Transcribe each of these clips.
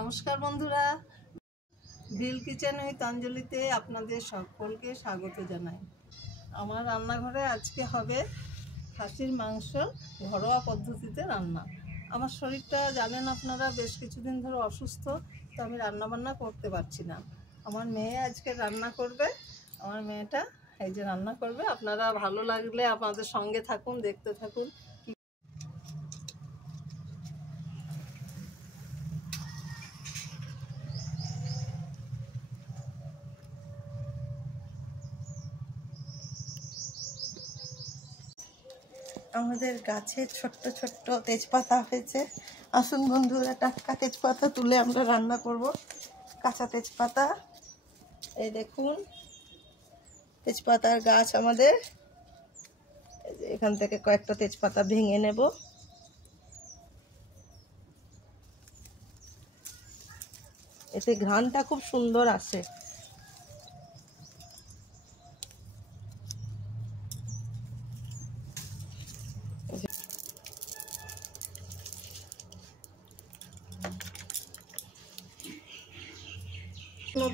নমস্কার বন্ধুরা, grill kitchen with অঞ্জলিতে আপনাদের সকলকে স্বাগত জানাই। আমার রান্নাঘরে আজকে হবে খাসির মাংস ঘরোয়া পদ্ধতিতে রান্না। আমার শরীরটা জানেন আপনারা বেশ কিছুদিন ধরে অসুস্থ, তো আমি রান্নাবান্না করতে পারছি না। আমার মেয়ে আজকে রান্না করবে, আমার মেয়েটা এই যে রান্না করবে। আপনারা ভালো লাগলে আপনাদের সঙ্গে থাকুন, দেখতে থাকুন। আমাদের গাছে ছোট্ট ছোট্ট তেজপাতা হয়েছে। আসুন বন্ধুরা, টাটকা তেজপাতা তুলে আমরা রান্না করব। কাঁচা তেজপাতা, এই দেখুন তেজপাতার গাছ আমাদের। এখান থেকে কয়েকটা তেজপাতা ভেঙে নেব। এতে ঘ্রাণটা খুব সুন্দর আসে।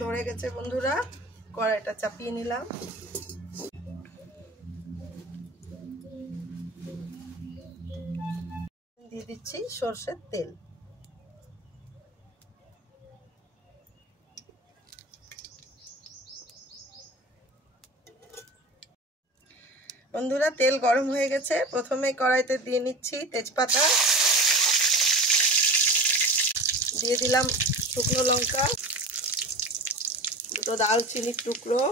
ধরে গেছে বন্ধুরা, কড়াইটা চাপিয়ে নিলাম। দিয়ে দিচ্ছি সরষের তেল। বন্ধুরা, তেল গরম হয়ে গেছে। প্রথমে কড়াইতে দিয়ে নিচ্ছি তেজপাতা, দিয়ে দিলাম শুকনো লঙ্কা, দুটো দারচিনির টুকরো,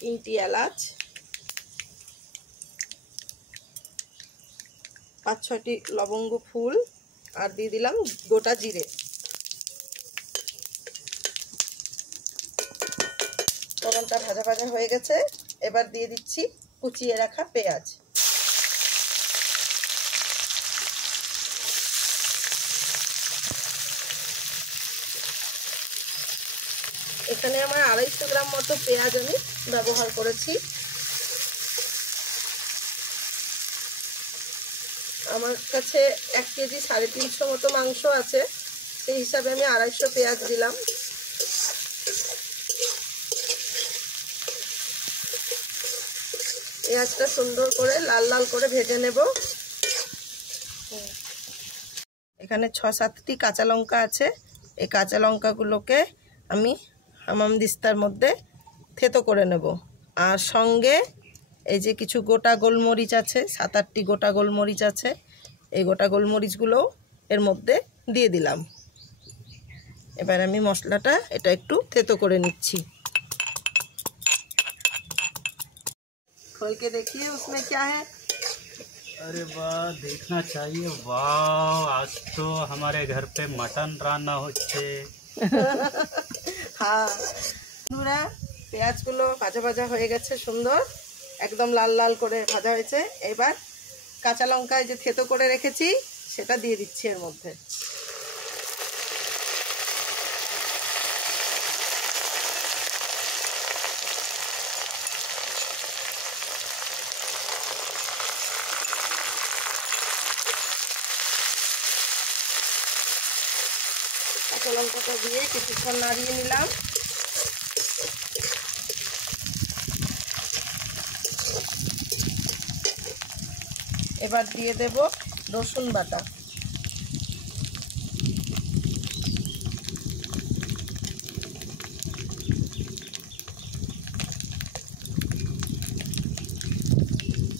3টি এলাচ, 5-6টি লবঙ্গ ফুল, আর দিয়ে দিলাম গোটা জিরে। ফোড়নটা ভাজা ভাজা হয়ে গেছে। এবার দিয়ে দিচ্ছি কুচিয়ে রাখা পেঁয়াজ। এখানে আমার 250 গ্রাম মতো পেঁয়াজ আমি ব্যবহার করেছি। আমার কাছে 1 কেজি 350 মতো মাংস আছে, সেই হিসাবে আমি 250 পেঁয়াজ দিলাম। পেঁয়াজটা সুন্দর করে লাল লাল করে ভেজে নেব। এখানে 6-7টি কাঁচা লঙ্কা আছে। এই কাঁচা লঙ্কাগুলোকে আমি হামানদিস্তার মধ্যে থেতো করে নেব। আর সঙ্গে এই যে কিছু গোটা গোলমরিচ আছে, 7-8টি গোটা গোলমরিচ আছে। এই গোটা গোলমরিচগুলোও এর মধ্যে দিয়ে দিলাম। এবার আমি মশলাটা এটা একটু থেতো করে নিচ্ছি। खोल के देखिए उसमें क्या है। अरे वाह, देखना चाहिए। वाह, आज तो हमारे घर पे मटन रान्ना होच्छे। हाँ বন্ধুরা, পেঁয়াজগুলো ভাজা ভাজা হয়ে গেছে, সুন্দর একদম লাল লাল করে ভাজা হয়েছে। এবার কাঁচা লঙ্কা যে থেতো করে রেখেছি সেটা দিয়ে দিচ্ছি এর মধ্যে। কাঁচা লঙ্কাটা দিয়ে কিছুক্ষণ নাড়িয়ে নিলাম। এবার দিয়ে দেব রসুন বাটা।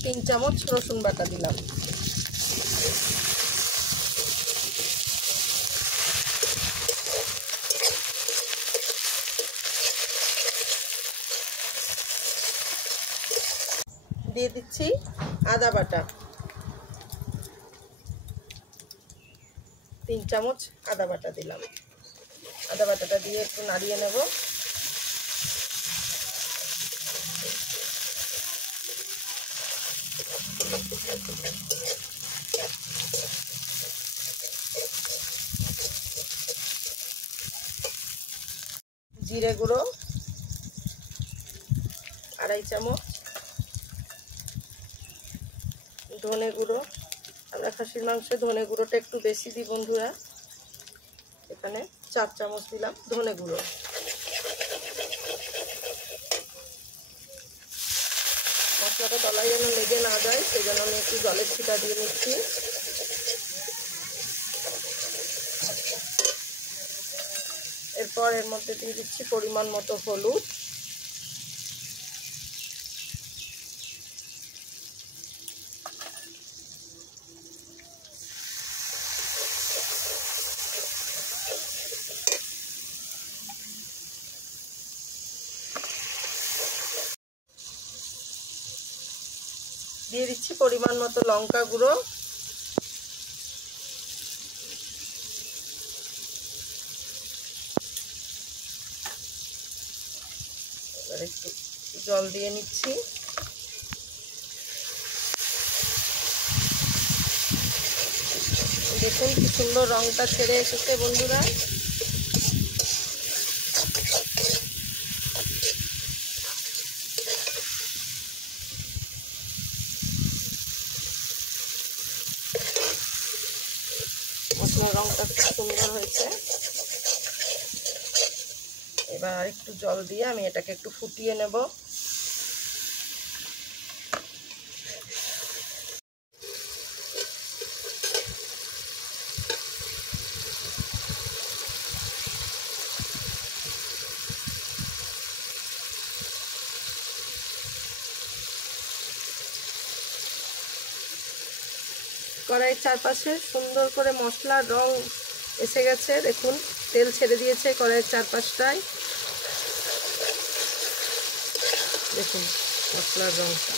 তিন চামচ রসুন বাটা দিলাম। দিয়ে দিচ্ছি আদা বাটা, 3 চামচ আদা বাটা দিলাম। আদা বাটাটা দিয়ে একটু নাড়িয়ে নেব। জিরে গুঁড়ো 2.5 চামচ, ধনে গুঁড়ো, আমরা খাসির মাংসে ধনে গুঁড়োটা একটু বেশি দিই বন্ধুরা। এখানে 4 চামচ দিলাম ধনে গুঁড়ো। মশলাটা তলায় যেন লেগে না যায় সেই জন্য আমি একটু জলের ছিটা দিয়ে নিচ্ছি। এরপর এর মধ্যে দিয়ে দিচ্ছি পরিমাণ মতো হলুদ, দিয়ে দিচ্ছি পরিমাণ মতো লঙ্কা গুঁড়ো, এবার একটু জল দিয়ে নিচ্ছি। দেখুন কি সুন্দর রংটা ছেড়ে এসেছে বন্ধুরা। মশলার রংটা খুব সুন্দর হয়েছে। এবার একটু জল দিয়ে আমি এটাকে একটু ফুটিয়ে নেব। কড়াইয়ের চারপাশে সুন্দর করে মশলার রং এসে গেছে, দেখুন তেল ছেড়ে দিয়েছে কড়াইয়ের চারপাশটায়। দেখুন মশলার রংটা।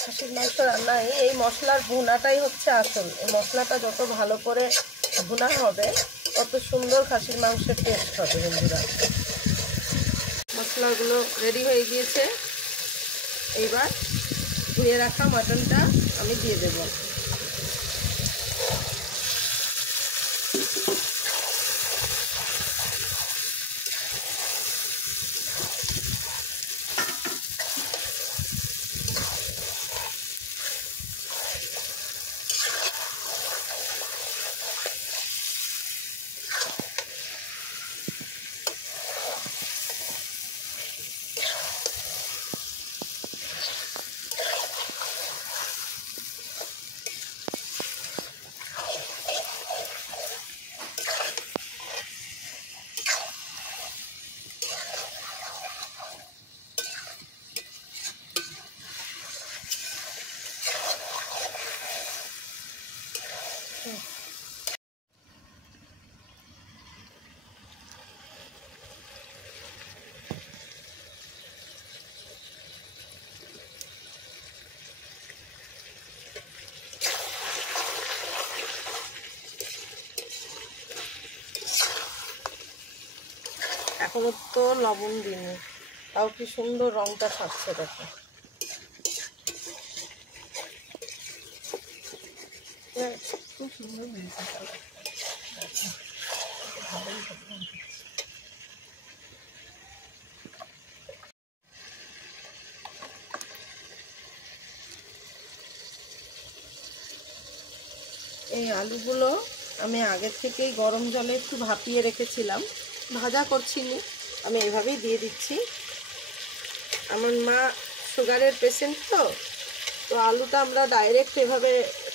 খাসির মাংস রান্নায় এই মশলার ভুনাটাই হচ্ছে আসল। এই মশলাটা যত ভালো করে ভুনা হবে তত সুন্দর খাসির মাংসের টেস্ট হবে বন্ধুরা। মশলাগুলো রেডি হয়ে গিয়েছে। এইবার ধুয়ে রাখা মাটনটা আমি দিয়ে দেব। এখনো তো লবণ দিইনি, তাও কি সুন্দর রংটা ছাড়ছে দেখো। খুব সুন্দর হয়েছে। এই আলুগুলো আমি আগের থেকেই গরম জলে একটু ভাপিয়ে রেখেছিলাম, ভাজা করছিনি, আমি এভাবেই দিয়ে দিচ্ছি। আমার মা সুগারের পেশেন্ট, তো আলুটা আমরা ডাইরেক্ট এভাবে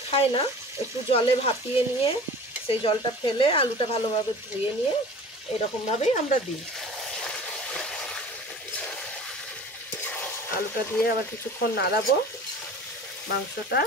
খাই না, একটু জলে ভাপিয়ে নিয়ে সেই জলটা ফেলে আলুটা ভালোভাবে ধুয়ে নিয়ে এরকমভাবেই আমরা দিই। আলুটা দিয়ে আবার কিছুক্ষণ নাড়াবো মাংসটা।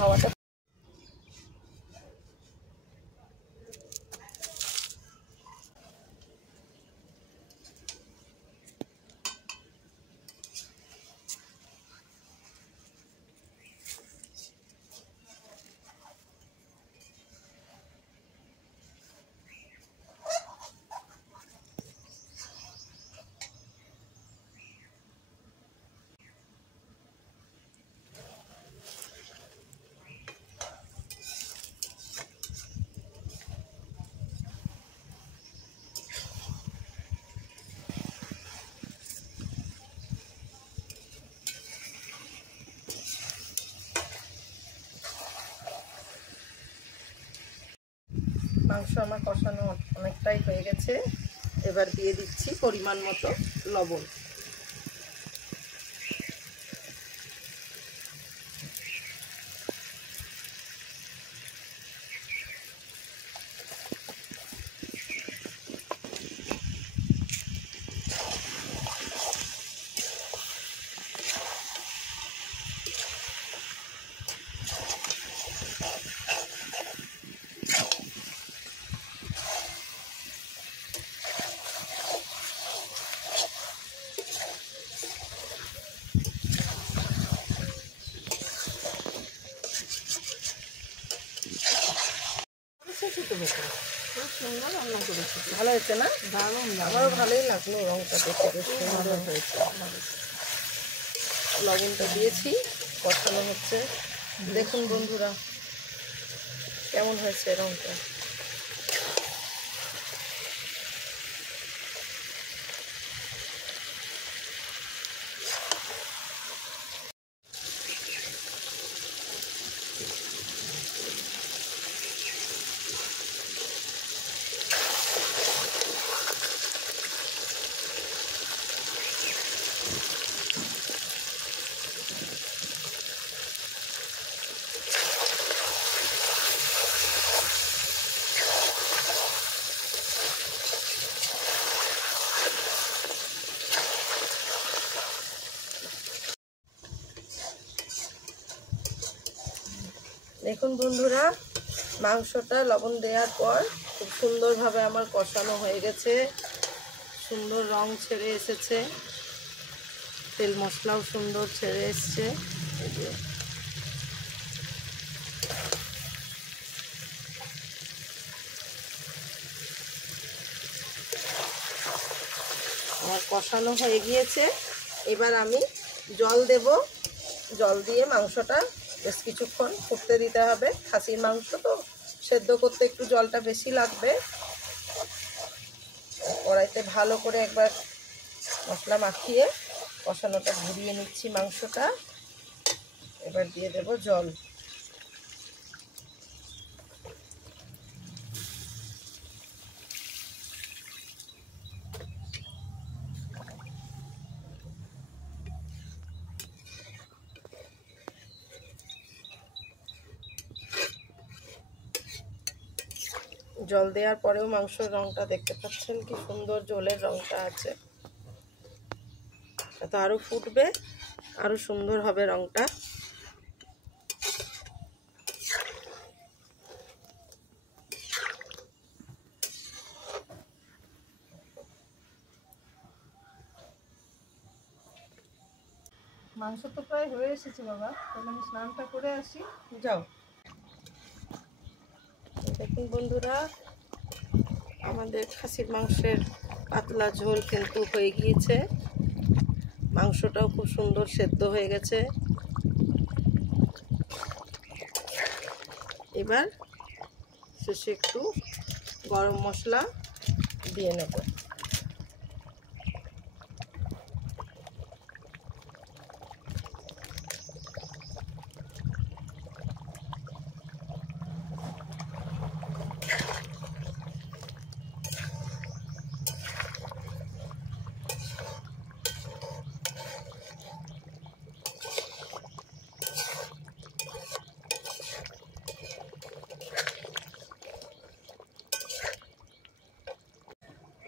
হাওয়াটা। মাংস আমার কষানো অনেকটাই হয়ে গেছে, এবার দিয়ে দিচ্ছি পরিমাণ মতো লবণ। খুব সুন্দর রান্না করেছি, ভালো হয়েছে না? দারুণ, আমারও ভালোই লাগলো, রঙটা দেখতে বেশ সুন্দর হয়েছে। লবণটা দিয়েছি, কষানো হচ্ছে। দেখুন বন্ধুরা কেমন হয়েছে রঙটা। দেখুন বন্ধুরা, মাংসটা লবণ দেওয়ার পর খুব সুন্দরভাবে আমার কষানো হয়ে গেছে, সুন্দর রং ছেড়ে এসেছে, তেল মশলাও সুন্দর ছেড়ে এসছে। আমার কষানো হয়ে গিয়েছে, এবার আমি জল দেব। জল দিয়ে মাংসটা বেশ কিছুক্ষণ ফুটতে দিতে হবে। খাসির মাংস তো সেদ্ধ করতে একটু জলটা বেশি লাগবে। কড়াইতে ভালো করে একবার মশলা মাখিয়ে কষানোটা ঘুরিয়ে নিচ্ছি মাংসটা। এবার দিয়ে দেব জল। জল দেওয়ার পরেও মাংসের রংটা দেখতে পাচ্ছেন কি সুন্দর জলের রংটা আছে। তো আরো ফুটবে, আরো সুন্দর হবে রংটা। মাংস তো প্রায় হয়ে এসেছে বাবা, তাহলে আমি স্নানটা করে আসি। যাও। দেখুন বন্ধুরা, আমাদের খাসির মাংসের পাতলা ঝোল কিন্তু হয়ে গিয়েছে। মাংসটাও খুব সুন্দর সেদ্ধ হয়ে গেছে। এবার শেষে একটু গরম মশলা দিয়ে নেব।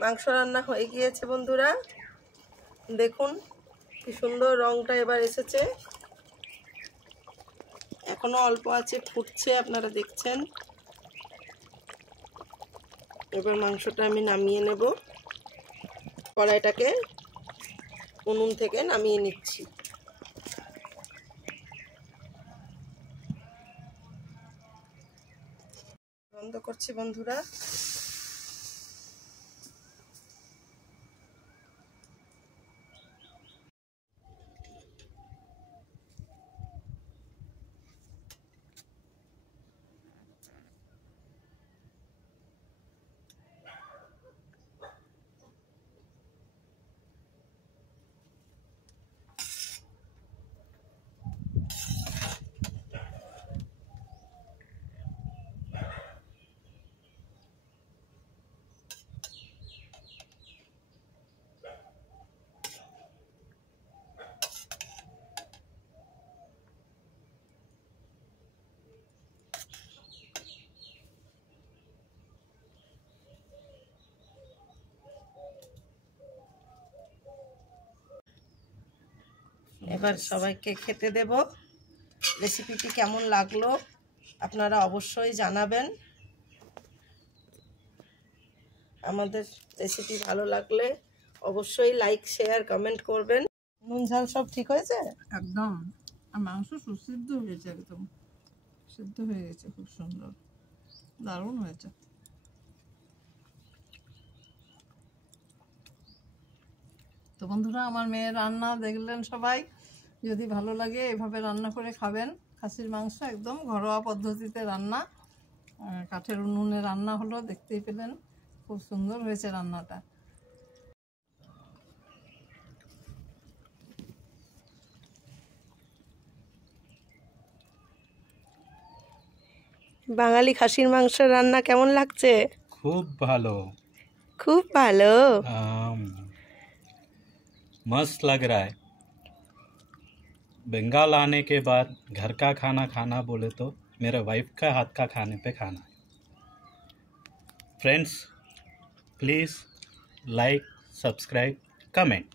মাংস রান্না হয়ে গিয়েছে বন্ধুরা, দেখুন কি সুন্দর রংটা এবার এসেছে। এখনো অল্প আছে, ফুটছে, আপনারা দেখছেন। এবার মাংসটা আমি নামিয়ে নেব, কড়াইটাকে উনুন থেকে নামিয়ে নিচ্ছি। বন্ধ করছি বন্ধুরা। এবার সবাইকে খেতে দেব। রেসিপিটি কেমন লাগলো আপনারা অবশ্যই জানাবেন। আমাদের রেসিপি ভালো লাগলে অবশ্যই লাইক, শেয়ার, কমেন্ট করবেন। নুন ঝাল সব ঠিক হয়েছে একদম, আর মাংস সুসিদ্ধ হয়েছে, একদম সিদ্ধ হয়ে গেছে, খুব সুন্দর, দারুণ হয়েছে। তো বন্ধুরা, আমার মেয়ের রান্না দেখলেন সবাই। যদি ভালো লাগে এভাবে রান্না করে খাবেন। খাসির মাংস একদম ঘরোয়া পদ্ধতিতে রান্না, কাঠের উনুনে রান্না হলো, দেখতেই পেলেন খুব সুন্দর হয়েছে রান্নাটা। বাঙালি খাসির মাংস রান্না কেমন লাগছে? खूब भालो। খুব ভালো, मस्त लग रहा है। बंगाल आने के बाद घर का खाना खाना बोले तो मेरे वाइफ का हाथ का खाने पे खाना है। Friends, please like, subscribe, comment.